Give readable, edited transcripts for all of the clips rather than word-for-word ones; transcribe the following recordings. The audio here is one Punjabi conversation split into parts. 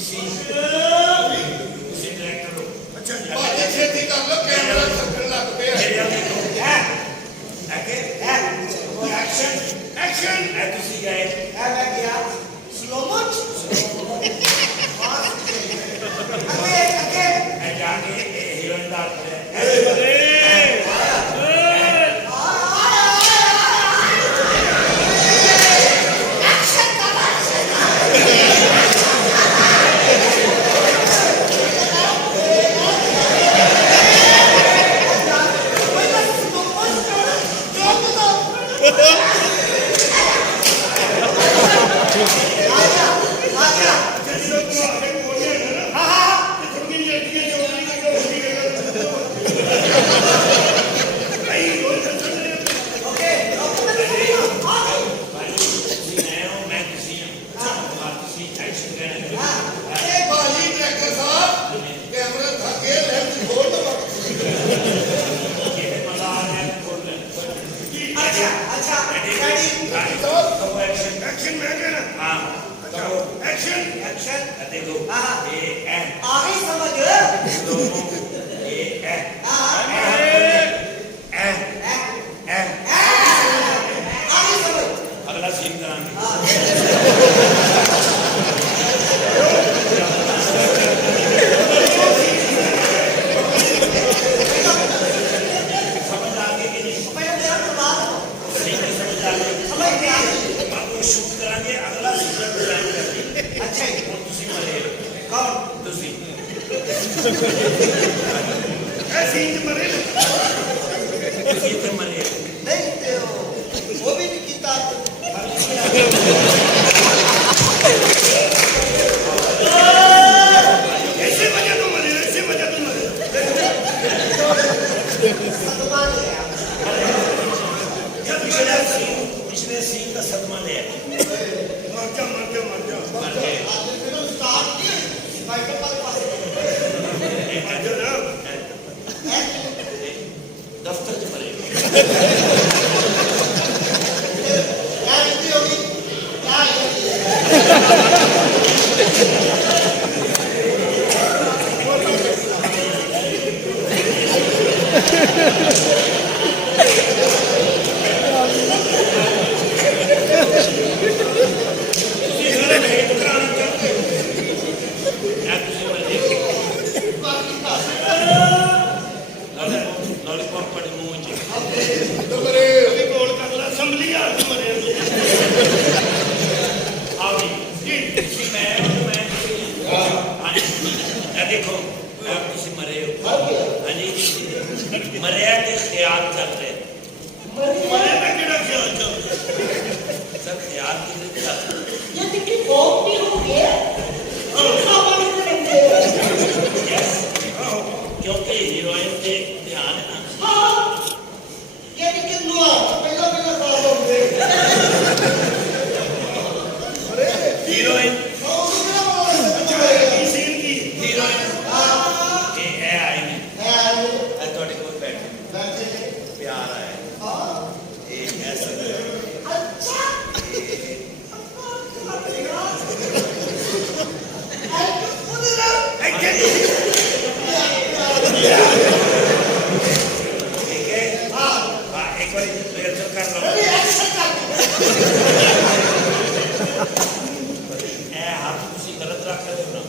ਤੁਸੀਂ ਡਾਇਰੈਕਟਰ ਹੋ। ਅੱਛਾ ਜੀ, ਭਾਜੀ ਛੇਤੀ ਕਰ ਲਓ, ਕੈਮਰਾ ਥੱਕਣ ਲੱਗ ਪਿਆ। Action action. ਇਹ ਤੁਸੀਂ ਗਏ, मैं गया स्लो मच अगे अगे ਇਹ ਜਾ ਕੇ ਹੀਰੋਇਨ ਦਾ ਭਾਜੀ ਡਾਇਰੈਕਟਰ ਸਾਹਿਬ, ਕੈਮਰਾ ਥੱਕੇ, ਲੈਂਸ ਖੋਲ ਦਵਾ। अच्छा रेडी ਐਕਸ਼ਨ ਮੈਂ ਕਹਿਣਾ। ਹਾਂ ਐਕਸ਼ਨ एक्शन ਦੇਖੋ हाँ ਇਹ ਐ आ गई समझ ਇਹ ਐ हाँ ਐ आ गई समझ ਅਗਲਾ ਸੀਨ ਕਰਾਂਗੇ। हाँ ਸਮਝ ਆ ਗਈ ਕਿ ਨਹੀਂ? मैं मेरा कमाल ਨਹੀਂ ਸਮਝ ਆ ਗਈ। समझ गया ਆਪਾਂ ਸ਼ੂਟ ਕਰਾਂਗੇ, ਅਗਲਾ ਸੀਨ ਡਿਜ਼ਾਈਨ ਕਰਾਂਗੇ। अच्छा ही ਹੁਣ ਤੁਸੀਂ ਮਰੇ कौन ਤੁਸੀਂ ਇਹ ਸੀਨ ਚ ਮਰੇ ਤੁਸੀਂ ਇੱਥੇ ਮਰੇ। नहीं थे वो भी नहीं कीता ਐਸੇ ਵਜ੍ਹਾ ਤੋਂ ਮਰੇ, ਐਸੇ ਵਜ੍ਹਾ ਤੋਂ ਮਰੇ। सदमा लिया ਪਿਛਲੇ ਸੀਨ ਦਾ ਸਦਮਾ ਲਿਆ। ਮਰ ਜਾ ਮਰ ਜਾ ਮਰ ਜਾ। ਮਰ ਗਏ। फिल्म स्टार्ट की माइकल पास ਇਹ ਅੱਜ ਨਾ ਦਫ਼ਤਰ ਚ ਮਰੇ। क्या हिंदी होगी क्या हिंदी ਤੁਸੀਂ ਸਾਰੇ ਭੇਟ ਕਰਾਉਣਾ ਚਾਹੁੰਦੇ ਹੋ। ਇਹ ਤੁਸੀਂ ਮਰੇ। ਲੋਲੀਪੌਪ ਤੁਹਾਡੇ ਮੂੰਹ ਚ। ਮਰੇ ਵੀ ਕੋਲ ਕਰ ਲਾ, ਅਸੈਂਬਲੀ ਆ ਕੇ ਮਰੇ। ਆਓ ਜੀ ਤੁਸੀਂ ਮੈਂ ਹਾਂਜੀ ਇਹ ਦੇਖੋ ਤੁਸੀਂ ਮਰੇ ਹੋ। ਹਾਂਜੀ ਮਰਿਆ ਤੇ ਖਿਆਲ ਚੱਲ ਰਿਹਾ। ਮਰੇ ਦਾ ਕਿਹੜਾ ਖਿਆਲ ਚੱਲ ਰਿਹਾ? ਸਰ ਖਿਆਲ ਕਿਹਦੇ ਚੱਲ ਰਿਹਾ? ये दिखी बहुत भी हो गया खावा नहीं लेंगे Yes. क्योंकि हीरोइन पे ध्यान है ना। हाँ ये दिखी नुआ पहला पहला साल हो गए हीरोइन है सीन की हीरोइन ये आई नहीं थोड़े को बैठे प्यार आया ये ऐसा अच्छा ठीक है। हाँ एक बार रिहर्सल कर लो। ए हाथ तुसी गलत रख रहे हो ना।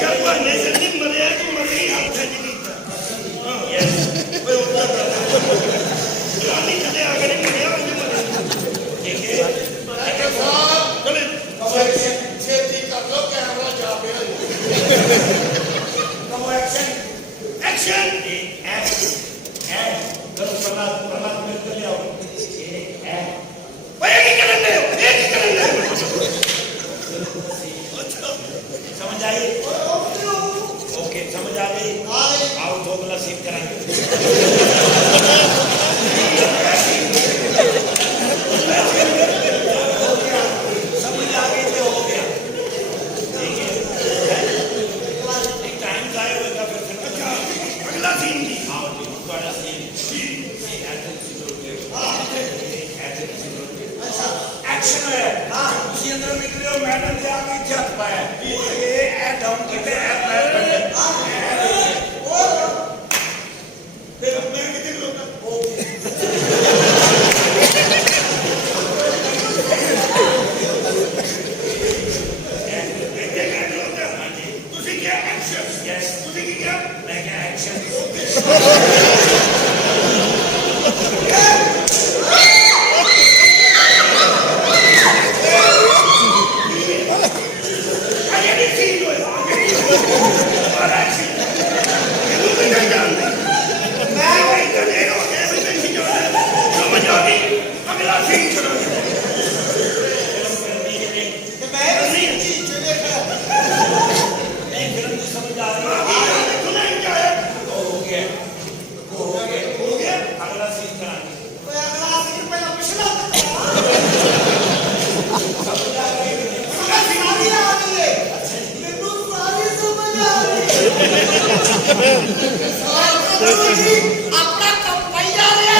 यार बहाने से नहीं मरे कि मरे ही हाथ से नहीं था। यस गाली चले आगे नहीं मरे आगे मरे। ठीक है ਡਾਇਰੈਕਟਰ ਸਾਹਿਬ, चले ਛੇਤੀ ਕਰ ਲਓ, ਕੈਮਰਾ ਜਾ ਪਿਆ। कमो एक्शन एक्शन ए करो प्रहलाद मेरे को ले आओ। ए भाई ये क्या करने हो? ये क्या करने हो? समझ आई? ਉਹ ਮੈਡਮ ਦੇ ਆ ਕੇ ਇੱਥੇ ਹੱਥ ਪਾਇਆ ਇਹ ਡਾਊਨ ਕੀਤੇ ਇਹ ਪੈਰ ਬੰਦੇ ਫਿਰ ਮੈਂ ਕਿੱਥੇ ਖਲੋਤਾ ਤੁਸੀਂ ਕਿਹਾ ਐਕਸ਼ਨ ਯੈਸ ਤੁਸੀਂ ਕੀ ਕਿਹਾ ਮੈਂ ਕਿਹਾ ਐਕਸ਼ਨ ਅਜੇ ਨਹੀਂ ਸੀ ਹੋਇਆ ਪਰ ਐਕਸ਼ਨ ਇਹਨੂੰ ਤਾਂ ਨਹੀਂ ਜਾਣਦੇ ਮੈਂ ਵਹੀ ਕਰੇ ਰੋ ਇਹ ਵੀ ਨਹੀਂ ਜਾਣਦਾ ਸਮਝ ਆ ਗਈ ਅਗਲਾ ਸੀਨ ਕਰਾਂਗੇ ਤੇ ਮੈਂ ਵੀ ਸੀ ਚੀਜ਼ ਚ ਦੇਖਿਆ ਨਹੀਂ ਫਿਲਮ ਦੀ ਸਮਝ ਆ ਰਹੀ ਹੋ ਗਿਆ ਹੋ ਗਿਆ ਅਗਲਾ ਸੀਨ ਕਰਾਂਗੇ ਕੋਈ ਅਗਲਾ ਸੀ ਪਹਿਲਾਂ ਪਿਛਲਾ ਸਾਰੀ ਆ ਗਈ ਹੈ ਮੈਨੂੰ ਸਾਰੀ ਸਮਝ ਆ ਰਹੀ ਹੈ ਆਪਣਾ ਕੰਮ ਪਾਈ ਜਾ ਰਿਹਾ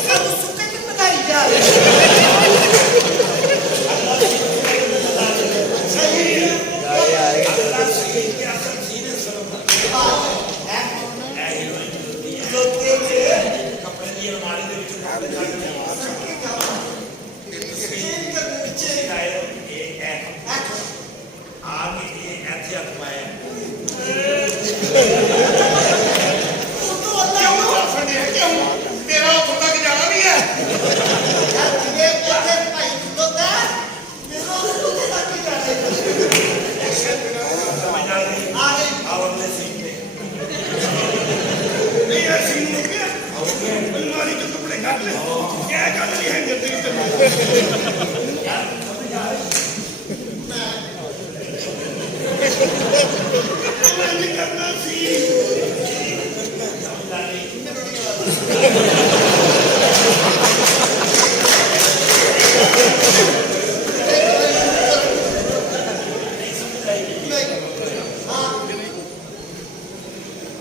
ਸਾਨੂੰ ਸੁੱਕੇ ਚ ਪਕਾਈ ਜਾ ਰਿਹਾ ਅਗਲਾ ਸੀਨ ਕੀ ਅਸਲ ਸੀਨ ਹੈ ਸੁਣੋ ਇਹ ਹੀਰੋਇਨ ਹੁੰਦੀ ਹੈ ਲੋਕੇ ਚ ਕੱਪੜੇ ਦੀ ਅਲਮਾਰੀ ਦੇ ਵਿੱਚ ਕੱਢ ਕੇ ਆ ਕੇ ਇਹ ਇੱਥੇ ਹੱਥ ਪਾਇਆ ਕਿਉਂ ਫੜਿਆ ਕਿਉਂ ਤੇਰਾ ਉੱਥੋਂ ਤੱਕ ਜਾਣਾ ਨਹੀਂ ਹੈ ਸਮਝ ਆ ਗਈ ਆਓ ਅਗਲੇ ਸੀਨ ਤੇ ਨਹੀਂ ਇਹ ਸੀਨ ਹੋ ਗਿਆ ਅਲਮਾਰੀ ਤੋਂ ਕੱਪੜੇ ਕੱਢ ਲੈ ਕਿਆ ਗੱਲ ਨਹੀਂ ਹੈ ਜਿੱਤੇ ਮੈਂ ਨਹੀਂ ਕਰਨਾ ਸੀ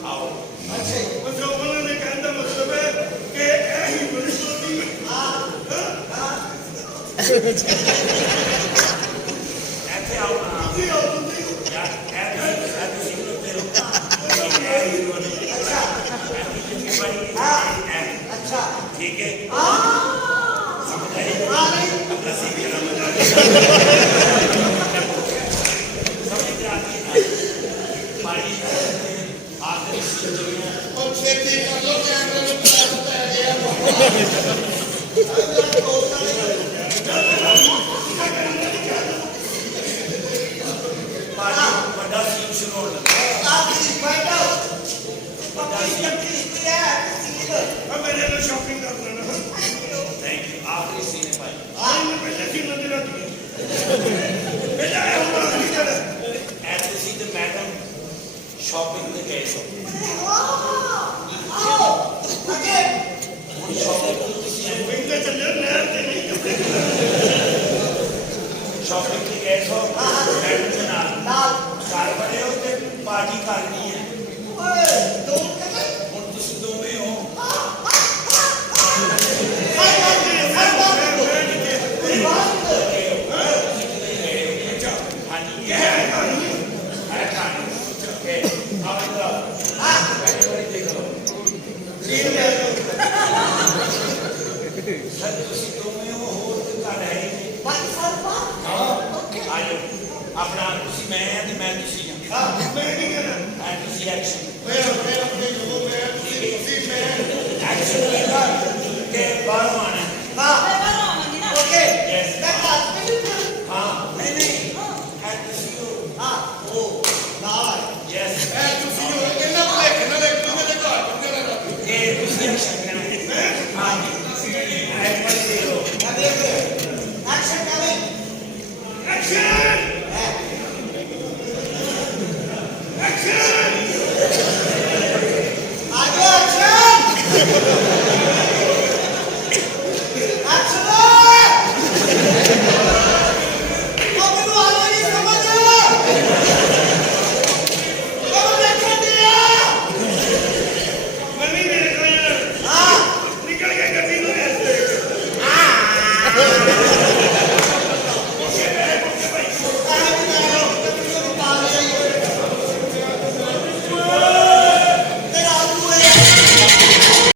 ਆਓ ਜੋ ਉਹਨਾਂ ਨੇ ਕਹਿਣ ਦਾ ਮਤਲਬ ਹੈ ਕਿ ਇਹ ਹੀ ਬੜੀ ਸੋਚੀ ਇੱਥੇ ਆਓ ਨਾ ਕੀ ਹੋ ਤੁਸੀਂ ਯਾਰ ਇਹ ਤੁਸੀਂ ਲੋਤੇ ਹੋ ਇਹ ਹੀਰੋ ਨੇ ਅੱਛਾ ठीक है ਆ समझ आई ਆ गई अगला सीन समझ आ गई पानी आखिरी सीन जो है और छेती कर लो कैमरे में फ्लैश पै गया पानी बड़ा सीन शुरू हो लगा ਆਖਰੀ ਬੈਠੋ ਪੱਕੀ ਚੱਕੀ ਹੈ ਸੀਲ अब मैंने तो शॉपिंग कर लेना थैंक यू आखिरी सीन है भाई आज मैं पहले सीन नजर आती पहले आया हुआ नहीं कर ਐ ਤੁਸੀਂ ਤੇ ਮੈਡਮ ਸ਼ਾਪਿੰਗ ਤੇ ਗਏ ਸੋ ਆਓ ਅਗੇ ਹੁਣ ਸ਼ਾਪਿੰਗ ਤੇ ਤੁਸੀਂ शॉपिंग पे चले नहर से नहीं कपड़े ਸ਼ਾਪਿੰਗ ਤੇ ਗਏ ਸੋ ਮੈਡਮ ਦੇ ਨਾਲ ਨਾਲ ਘਰ ਬਣੇ ਹੋ ਤੇ ਪਾਰਟੀ ਕਰਨੀ ਹੈ ਓਏ ਦੋ ਕਦੇ ਹੁਣ ਤੁਸੀਂ ਦੋਵੇਂ ਹੋ ਹਾਈ ਬਾਤ ਕੋਈ ਬਾਤ ਹਾਂਜੀ ਇਹ ਹੈ ਕਹਾਣੀ ਓਕੇ ਆਪ ਦਾ ਬੈਠ ਕੇ ਦੇਖ ਲਓ ਸਰ ਤੁਸੀਂ ਦੋਵੇਂ ਹੋ ਹੋਰ ਤੇ ਘਰ ਹੈ ਹੀ ਨਹੀਂ ਬਾਤ ਸਰਵਾ ਆਜੋ ਆਪਣਾ ਤੁਸੀਂ ਮੈਂ ਤੇ ਮੈਂ ਤੁਸੀਂ ਹਾਂ मैं नहीं करना ਐ ਤੁਸੀਂ ਐਕਸ਼ਨ मैं अपने जो मैं तुसी मैं ਐਕਸ਼ਨ ਹੋਏਗਾ ਕਿ ਬਾਹਰੋਂ